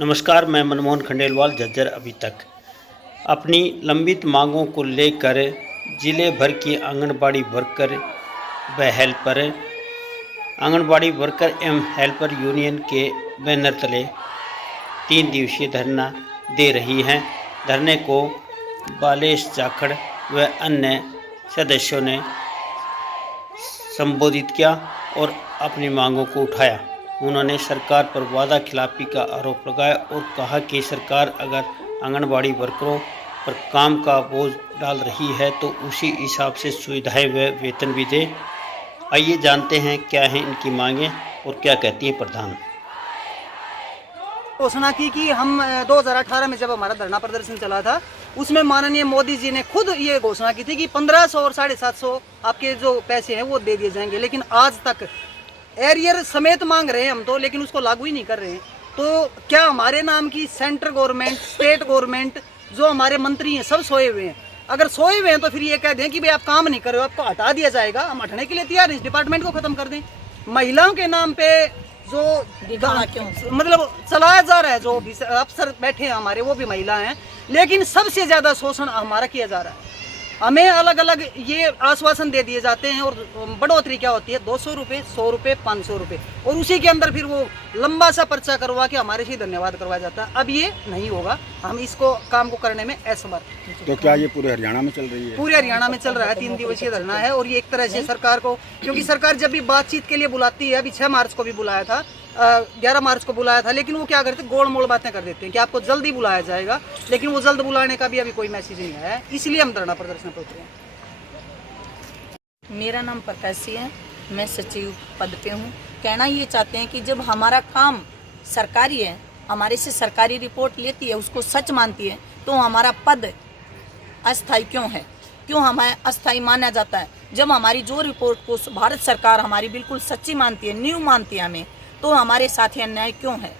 नमस्कार, मैं मनमोहन खंडेलवाल झज्जर। अभी तक अपनी लंबित मांगों को लेकर जिले भर की आंगनबाड़ी वर्कर व हेल्पर एवं हेल्पर यूनियन के बैनर तले 3 दिवसीय धरना दे रही हैं। धरने को बालेश जाखड़ व अन्य सदस्यों ने संबोधित किया और अपनी मांगों को उठाया। उन्होंने सरकार पर वादा खिलाफी का आरोप लगाया और कहा कि सरकार अगर आंगनबाड़ी वर्करों पर काम का बोझ डाल रही है तो उसी हिसाब से सुविधाएं व वेतन भी दे। आइए जानते हैं क्या हैं इनकी मांगें और क्या कहती है प्रधान। घोषणा की कि हम 2018 में जब हमारा धरना प्रदर्शन चला था उसमें माननीय मोदी जी ने खुद ये घोषणा की थी कि 1500 और 750 आपके जो पैसे हैं वो दे दिए जाएंगे, लेकिन आज तक एरियर समेत मांग रहे हैं हम तो, लेकिन उसको लागू ही नहीं कर रहे हैं। तो क्या हमारे नाम की सेंट्रल गवर्नमेंट, स्टेट गवर्नमेंट, जो हमारे मंत्री हैं सब सोए हुए हैं? अगर सोए हुए हैं तो फिर ये कह दें कि भाई आप काम नहीं कर रहे हो, आपको हटा दिया जाएगा, हम हटने के लिए तैयार हैं, इस डिपार्टमेंट को खत्म कर दें। महिलाओं के नाम पे जो मतलब चलाया जा रहा है, जो अफसर बैठे हैं हमारे वो भी महिला हैं, लेकिन सबसे ज्यादा शोषण हमारा किया जा रहा है। हमें अलग अलग ये आश्वासन दे दिए जाते हैं और बढ़ोतरी क्या होती है 200 रुपये, 100 रुपये, 500 रुपये, और उसी के अंदर फिर वो लंबा सा पर्चा करवा के हमारे से धन्यवाद करवाया जाता है। अब ये नहीं होगा, हम इसको काम को करने में असमर्थ। तो क्या ये पूरे हरियाणा में चल रही है? पूरे हरियाणा में चल रहा है, 3 दिवसीय धरना है। और ये एक तरह से सरकार को, क्योंकि सरकार जब भी बातचीत के लिए बुलाती है, अभी 6 मार्च को भी बुलाया था, 11 मार्च को बुलाया था, लेकिन वो क्या करते, गोल मोड़ बातें कर देते हैं कि आपको जल्दी बुलाया जाएगा, लेकिन वो जल्द बुलाने का भी अभी कोई मैसेज नहीं आया है, इसलिए हम धरना प्रदर्शन पर उतरे हैं। मेरा नाम प्रकाशी है, मैं सचिव पद पे हूँ। कहना ये चाहते हैं कि जब हमारा काम सरकारी है, हमारे से सरकारी रिपोर्ट लेती है, उसको सच मानती है, तो हमारा पद अस्थायी क्यों है? क्यों हमें अस्थायी माना जाता है? जब हमारी जो रिपोर्ट को भारत सरकार हमारी बिल्कुल सच्ची मानती है, न्यू मानती है हमें, तो हमारे साथ ही अन्याय क्यों है?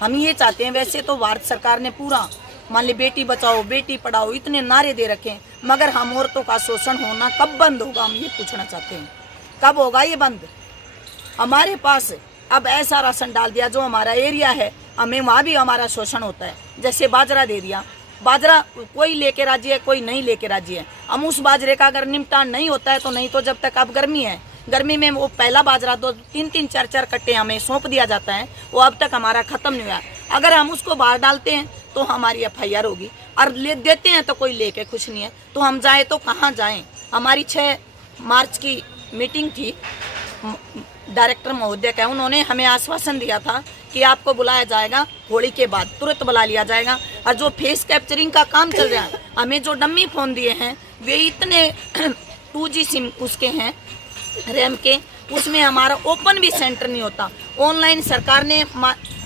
हम ये चाहते हैं, वैसे तो भारत सरकार ने पूरा मान ली बेटी बचाओ, बेटी पढ़ाओ, इतने नारे दे रखे हैं, मगर हम औरतों का शोषण होना कब बंद होगा? हम ये पूछना चाहते हैं, कब होगा ये बंद? हमारे पास अब ऐसा राशन डाल दिया जो हमारा एरिया है, हमें वहाँ भी हमारा शोषण होता है। जैसे बाजरा दे दिया, बाजरा कोई लेके राजी है, कोई नहीं लेके राजी है। हम उस बाजरे का अगर निपटान नहीं होता है तो नहीं, तो जब तक अब गर्मी है, गर्मी में वो पहला बाजरा 2-3 4 कट्टे हमें सौंप दिया जाता है, वो अब तक हमारा खत्म नहीं हुआ। अगर हम उसको बाहर डालते हैं तो हमारी FIR होगी, और ले देते हैं तो कोई लेके कुछ नहीं है। तो हम जाए तो कहाँ जाएं? हमारी 6 मार्च की मीटिंग थी, डायरेक्टर महोदय का, उन्होंने हमें आश्वासन दिया था कि आपको बुलाया जाएगा, होली के बाद तुरंत बुला लिया जाएगा। और जो फेस कैप्चरिंग का काम चल रहा है, हमें जो डम्मी फ़ोन दिए हैं वे इतने 2G सिम उसके हैं, रैम के, उसमें हमारा ओपन भी सेंटर नहीं होता। ऑनलाइन सरकार ने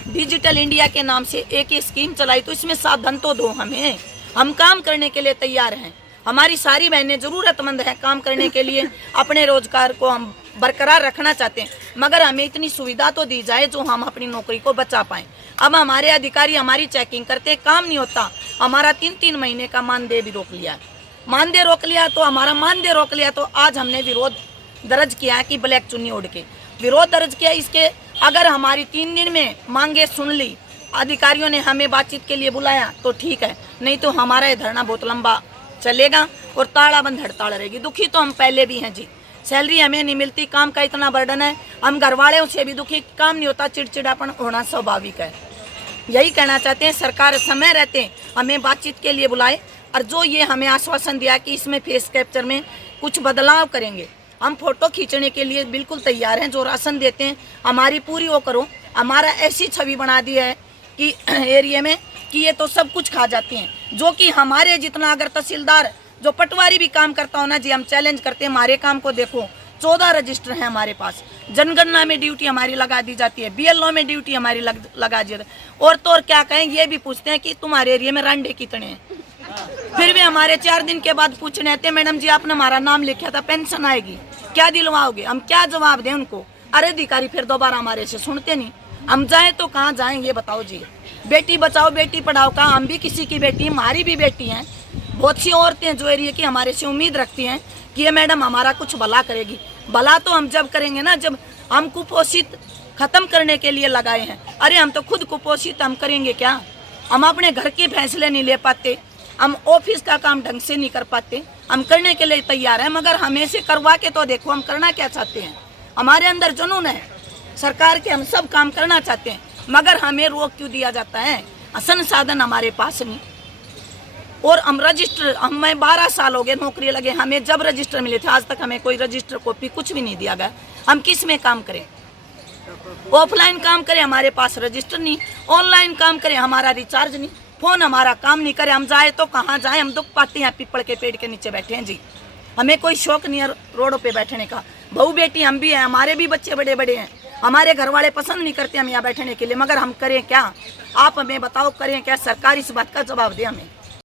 डिजिटल इंडिया के नाम से एक स्कीम चलाई, तो इसमें साधन तो दो हमें, हम काम करने के लिए तैयार हैं। हमारी सारी बहनें ज़रूरतमंद हैं काम करने के लिए, अपने रोजगार को हम बरकरार रखना चाहते हैं, मगर हमें इतनी सुविधा तो दी जाए जो हम अपनी नौकरी को बचा पाएँ। अब हमारे अधिकारी हमारी चेकिंग करते, काम नहीं होता। हमारा 3-3 महीने का मानदेय भी रोक लिया, मानदेय रोक लिया, तो हमारा मानदेय रोक लिया। तो आज हमने विरोध दर्ज किया कि ब्लैक चुन्नी ओढ़ के विरोध दर्ज किया। इसके अगर हमारी 3 दिन में मांगे सुन ली, अधिकारियों ने हमें बातचीत के लिए बुलाया तो ठीक है, नहीं तो हमारा ये धरना बहुत लंबा चलेगा और ताड़ाबंद हड़ताल रहेगी। दुखी तो हम पहले भी हैं जी, सैलरी हमें नहीं मिलती, काम का इतना बर्डन है, हम घर वालों से भी दुखी, काम नहीं होता, चिड़चिड़ापन होना स्वाभाविक है। यही कहना चाहते हैं, सरकार समय रहते हमें बातचीत के लिए बुलाए, और जो ये हमें आश्वासन दिया कि इसमें फेस कैप्चर में कुछ बदलाव करेंगे, हम फोटो खींचने के लिए बिल्कुल तैयार हैं। जो राशन देते हैं हमारी पूरी वो करो। हमारा ऐसी छवि बना दी है कि एरिया में कि ये तो सब कुछ खा जाती हैं, जो कि हमारे जितना अगर तहसीलदार जो पटवारी भी काम करता हो ना जी, हम चैलेंज करते हैं, हमारे काम को देखो, 14 रजिस्टर हैं हमारे पास, जनगणना में ड्यूटी हमारी लगा दी जाती है, BLO में ड्यूटी हमारी लगा दी जाती है। और तो और क्या कहें, ये भी पूछते हैं कि तुम्हारे एरिया में रांडे कितने हैं, फिर भी हमारे 4 दिन के बाद पूछने आते, मैडम जी आपने हमारा नाम लिखा था, पेंशन आएगी, क्या दिलवाओगे? हम क्या जवाब दें उनको? अरे अधिकारी फिर दोबारा हमारे से सुनते नहीं। हम जाएं तो कहाँ जाएं ये बताओ जी? बेटी बचाओ बेटी पढ़ाओ का, हम भी किसी की बेटी, हमारी भी बेटी हैं। बहुत सी औरतें जो एरिया की हमारे से उम्मीद रखती हैं कि ये मैडम हमारा कुछ भला करेगी। भला तो हम जब करेंगे ना, जब हम कुपोषित खत्म करने के लिए लगाए हैं। अरे हम तो खुद कुपोषित, हम करेंगे क्या? हम अपने घर के फैसले नहीं ले पाते, हम ऑफिस का काम ढंग से नहीं कर पाते। हम करने के लिए तैयार हैं, मगर हमें से करवा के तो देखो हम करना क्या चाहते हैं। हमारे अंदर जुनून है सरकार के, हम सब काम करना चाहते हैं, मगर हमें रोक क्यों दिया जाता है? संसाधन हमारे पास नहीं। और हम रजिस्टर, हमें 12 साल हो गए नौकरी लगे, हमें जब रजिस्टर मिले थे आज तक हमें कोई रजिस्टर कॉपी कुछ भी नहीं दिया गया। हम किस में काम करें? ऑफलाइन काम करें, हमारे पास रजिस्टर नहीं। ऑनलाइन काम करें, हमारा रिचार्ज नहीं। फोन हमारा काम नहीं करे, हम जाए तो कहाँ जाए? हम दुख पाते हैं, पीपल के पेड़ के नीचे बैठे हैं जी। हमें कोई शौक नहीं है रोडों पे बैठने का। बहू बेटी हम भी हैं, हमारे भी बच्चे बड़े बड़े हैं, हमारे घर वाले पसंद नहीं करते हम यहाँ बैठने के लिए, मगर हम करें क्या? आप हमें बताओ करें क्या? सरकार इस बात का जवाब दे हमें।